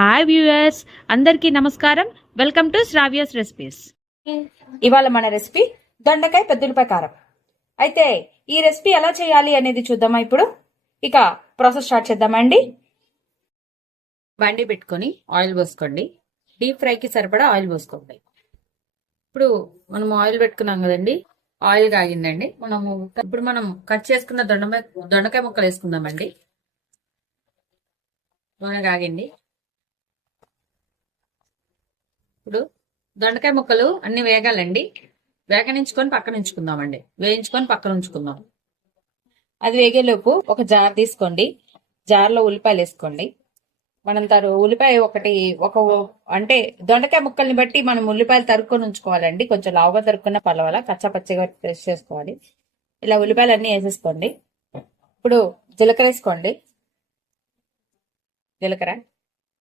Hi viewers అందరికీ నమస్కారం. Welcome to Sravya's recipes. ఇవాళ మన రెసిపీ దొండకాయ పెద్దలపై కారం. అయితే ఈ రెసిపీ ఎలా చేయాలి అనేది చూద్దామా ఇప్పుడు? ఇక ప్రాసెస్ స్టార్ట్ చేద్దామండి బండి పెట్టుకొని ఆయిల్ పోసుకోండి. డీప్ ఫ్రైకి సరిపడా ఆయిల్ పోసుకోండి. ఇప్పుడు మనం ఆయిల్ పెట్టుకున్నాం కదండి ఆయిల్ కాగిందండి. మనము ఇప్పుడు మనం కట్ చేసుకున్న దొండకాయ దొండకాయ ముక్కలు వేసుకుందామండి. నూనె కాగింది. ఇప్పుడు దొండకాయ ముక్కలు అన్ని వేగాలండి. వేగనించుకొని పక్కన ఉంచుకుందామండి. వేయించుకొని పక్కన ఉంచుకుందాం. అది వేగేలోపు ఒక జార్ తీసుకోండి. జార్లో ఉల్లిపాయలు వేసుకోండి. మనం తరు ఉల్లిపాయ ఒకటి ఒక అంటే దొండకాయ ముక్కల్ని బట్టి మనం ఉల్లిపాయలు తరుక్కొని ఉంచుకోవాలండి. కొంచెం లావుగా తరుక్కున్న పర్వాలా. కచ్చా పచ్చిగా ఫ్రెష్ చేసుకోవాలి. ఇలా ఉల్లిపాయలు అన్ని వేసేసుకోండి. ఇప్పుడు జీలకర్ర వేసుకోండి. జీలకర్ర.